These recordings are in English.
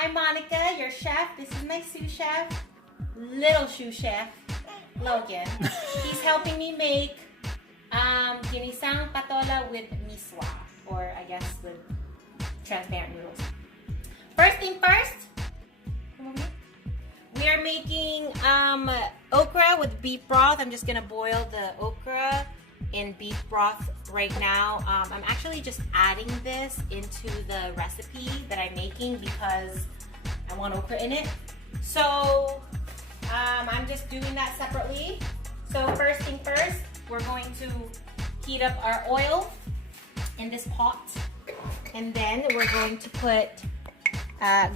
I'm Monica, your chef. This is my sous chef, little sous chef, Logan. He's helping me make Ginisang Patola with Misua, or I guess with transparent noodles. First thing first, we are making okra with beef broth. I'm just gonna boil the okra in beef broth right now. I'm actually just adding this into the recipe that I'm making because I want okra in it. So I'm just doing that separately. So first thing first, we're going to heat up our oil in this pot, and then we're going to put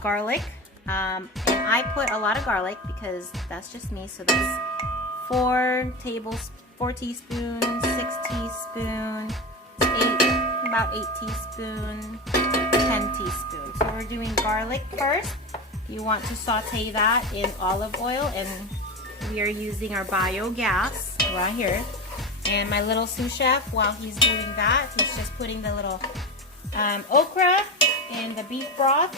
garlic. And I put a lot of garlic because that's just me. So that's 4 teaspoons, 6 teaspoons, about 8 teaspoons, 10 teaspoons. So we're doing garlic first. You want to saute that in olive oil, and we are using our biogas right here. And my little sous chef, while he's doing that, he's just putting the little okra in the beef broth,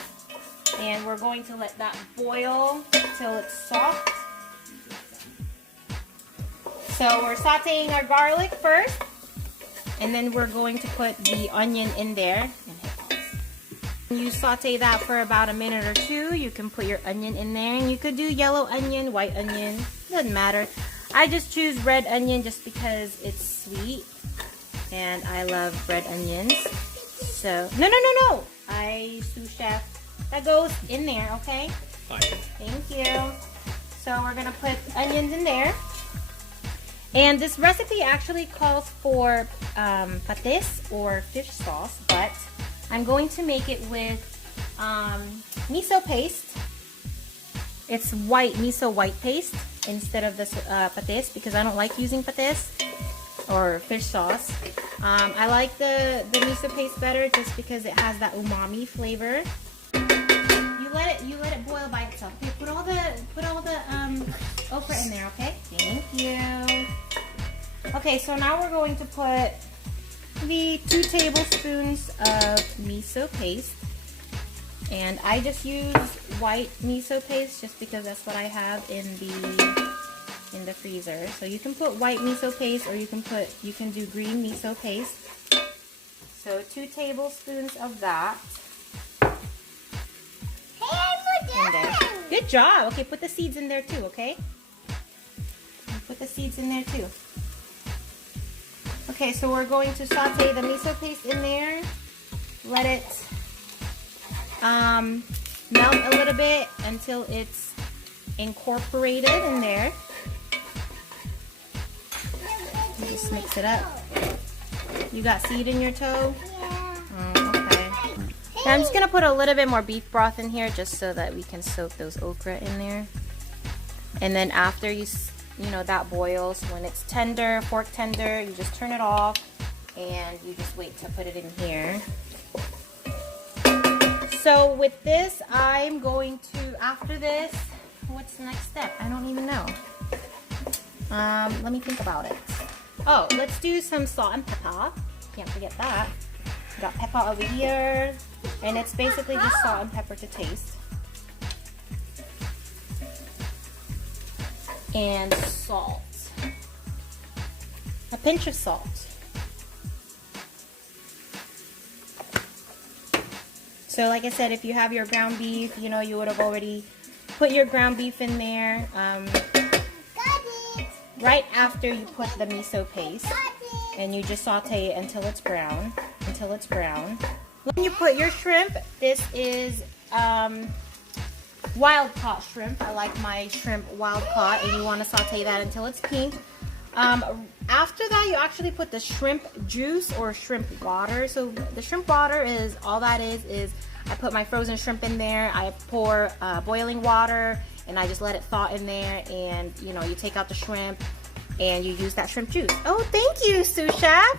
and we're going to let that boil till it's soft. So we're sauteing our garlic first, and then we're going to put the onion in there. You saute that for about a minute or two. You can put your onion in there, and you could do yellow onion, white onion, doesn't matter. I just choose red onion just because it's sweet, and I love red onions. So, no, I sous chef. That goes in there, okay? Fine. Thank you. So we're gonna put onions in there. And this recipe actually calls for patis or fish sauce, but I'm going to make it with miso paste. It's miso white paste instead of this patis because I don't like using patis or fish sauce. I like the miso paste better just because it has that umami flavor. You let it boil by itself. Okay, put all the okra in there, okay? Thank you. Okay, so now we're going to put the 2 tablespoons of miso paste. And I just use white miso paste just because that's what I have in the freezer. So you can put white miso paste, or you can do green miso paste. So 2 tablespoons of that. In there. Good job. Okay, put the seeds in there too, okay? Put the seeds in there too. Okay, so we're going to saute the miso paste in there. Let it melt a little bit until it's incorporated in there. You just mix it up. You got seed in your toe? Oh, okay. Now I'm just gonna put a little bit more beef broth in here just so that we can soak those okra in there. And then after you know that boils, when it's tender, fork tender, you just turn it off and you just wait to put it in here. So with this, I'm going to, after this, what's the next step? I don't even know. Let me think about it. Oh, let's do some salt and pepper. Can't forget that. Got pepper over here. And it's basically just salt and pepper to taste. And salt. A pinch of salt. So like I said, if you have your ground beef, you know, you would have already put your ground beef in there. Right after you put the miso paste. And you just saute it until it's brown. When you put your shrimp, this is wild caught shrimp. I like my shrimp wild caught, and you want to saute that until it's pink. After that, you actually put the shrimp juice or shrimp water. So the shrimp water is all that is I put my frozen shrimp in there. I pour boiling water, and I just let it thaw in there. And you know, you take out the shrimp, and you use that shrimp juice. Oh, thank you, sous chef.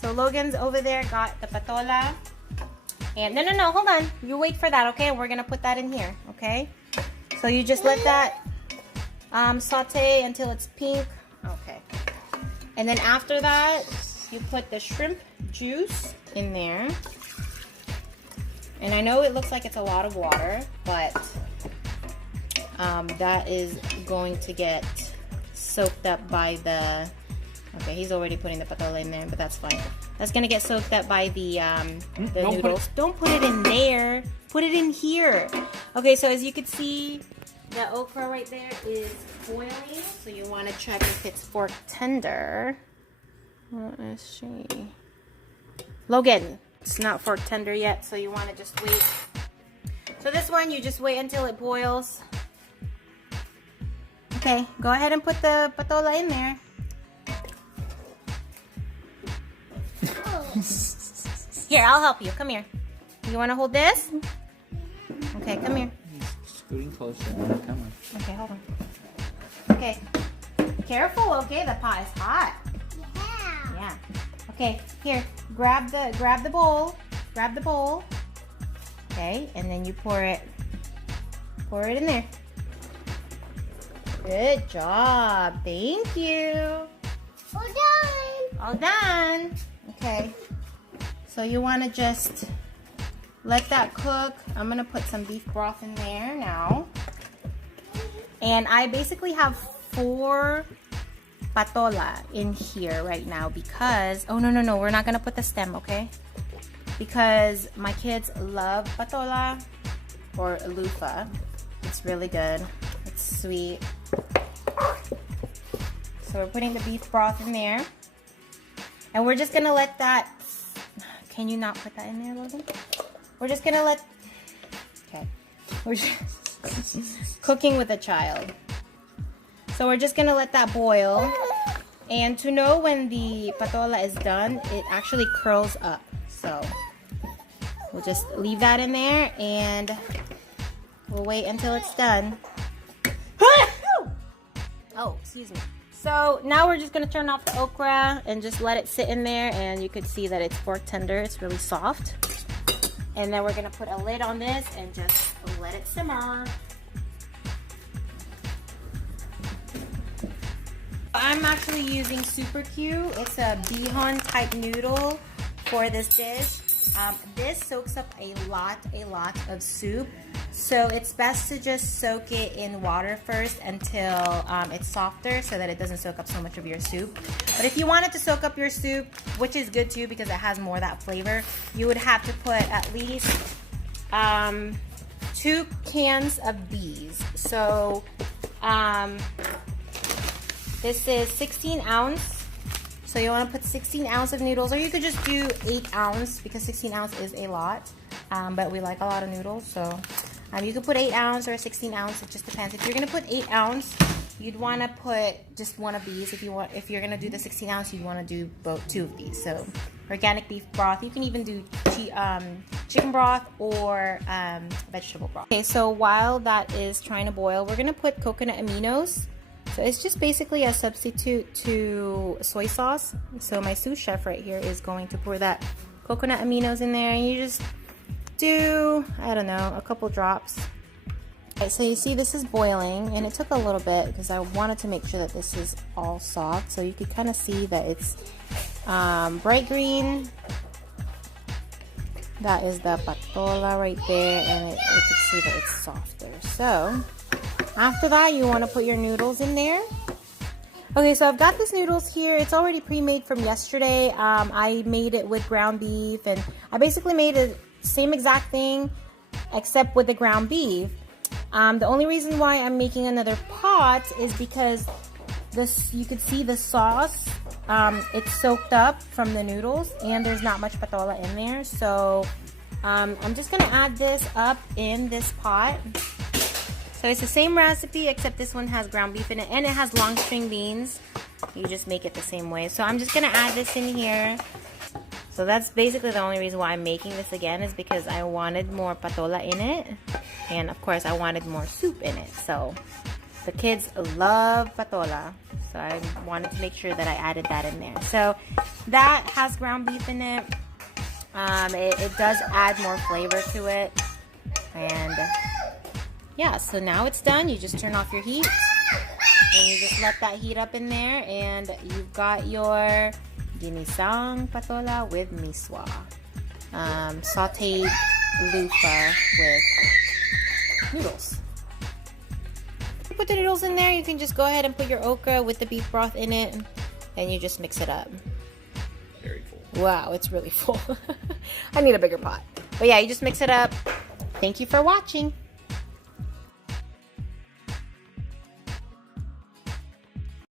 So Logan's over there got the patola. And no, hold on. You wait for that, okay? We're gonna put that in here, okay? So you just let that saute until it's pink. Okay. And then after that, you put the shrimp juice in there. And I know it looks like it's a lot of water, but that is going to get soaked up by the, okay, he's already putting the patola in there, but that's fine. That's gonna get soaked up by the noodles. Don't put it in there. Put it in here. Okay, so as you can see, the okra right there is boiling. So you want to check if it's fork tender. What is she? Logan, it's not fork tender yet, so you want to just wait. So this one, you just wait until it boils. Okay, go ahead and put the patola in there. Here, I'll help you. Come here. You want to hold this? Okay, come here. He's scooting closer. Come on. Okay, hold on. Okay. Careful, okay? The pot is hot. Yeah. Yeah. Okay, here. Grab the bowl. Grab the bowl. Okay, and then you pour it in there. Good job. Thank you. All done. All done. Okay. So you want to just let that cook. I'm going to put some beef broth in there now. And I basically have 4 patola in here right now because, oh no, we're not going to put the stem, okay? Because my kids love patola or luffa. It's really good. It's sweet. So we're putting the beef broth in there. And we're just going to let that, can you not put that in there, Logan? We're just going to let, okay. We're just cooking with a child. So we're just going to let that boil. And to know when the patola is done, it actually curls up. So we'll just leave that in there and we'll wait until it's done. Oh, excuse me. So now we're just going to turn off the okra and just let it sit in there, and you could see that it's fork tender. It's really soft. And then we're going to put a lid on this and just let it simmer. I'm actually using Super Q. It's a bihon type noodle for this dish. This soaks up a lot of soup. So it's best to just soak it in water first until it's softer so that it doesn't soak up so much of your soup. But if you wanted to soak up your soup, which is good too because it has more of that flavor, you would have to put at least 2 cans of these. So this is 16 ounce. So you want to put 16 ounce of noodles, or you could just do 8 ounce because 16 ounce is a lot. But we like a lot of noodles, so you could put 8 ounce or 16 ounce. It just depends. If you're gonna put 8 ounce, you'd want to put just one of these. If you're gonna do the 16 ounce, you'd want to do 2 of these. So organic beef broth. You can even do chicken broth or vegetable broth. Okay, so while that is trying to boil, we're gonna put coconut aminos. So it's just basically a substitute to soy sauce. So my sous chef right here is going to pour that coconut aminos in there, and you just do, I don't know, a couple drops. Okay, so you see this is boiling, and it took a little bit because I wanted to make sure that this is all soft. So you can kind of see that it's bright green. That is the patola right there, and you can see that it's softer. So after that, you want to put your noodles in there. Okay, so I've got these noodles here. It's already pre-made from yesterday. I made it with ground beef, and I basically made the same exact thing except with the ground beef. The only reason why I'm making another pot is because this, you could see the sauce, it's soaked up from the noodles, and there's not much patola in there. So I'm just gonna add this up in this pot. So it's the same recipe, except this one has ground beef in it, and it has long string beans. You just make it the same way. So I'm just gonna add this in here. So that's basically the only reason why I'm making this again, is because I wanted more patola in it. And of course I wanted more soup in it. So the kids love patola. So I wanted to make sure that I added that in there. So that has ground beef in it. It does add more flavor to it. And yeah, so now it's done. You just turn off your heat. And you just let that heat up in there. And you've got your Ginisang Patola with Misua. Sauteed Luffa with noodles. You put the noodles in there, you can just go ahead and put your okra with the beef broth in it, and you just mix it up. Very full. Wow, it's really full. I need a bigger pot. But yeah, you just mix it up. Thank you for watching.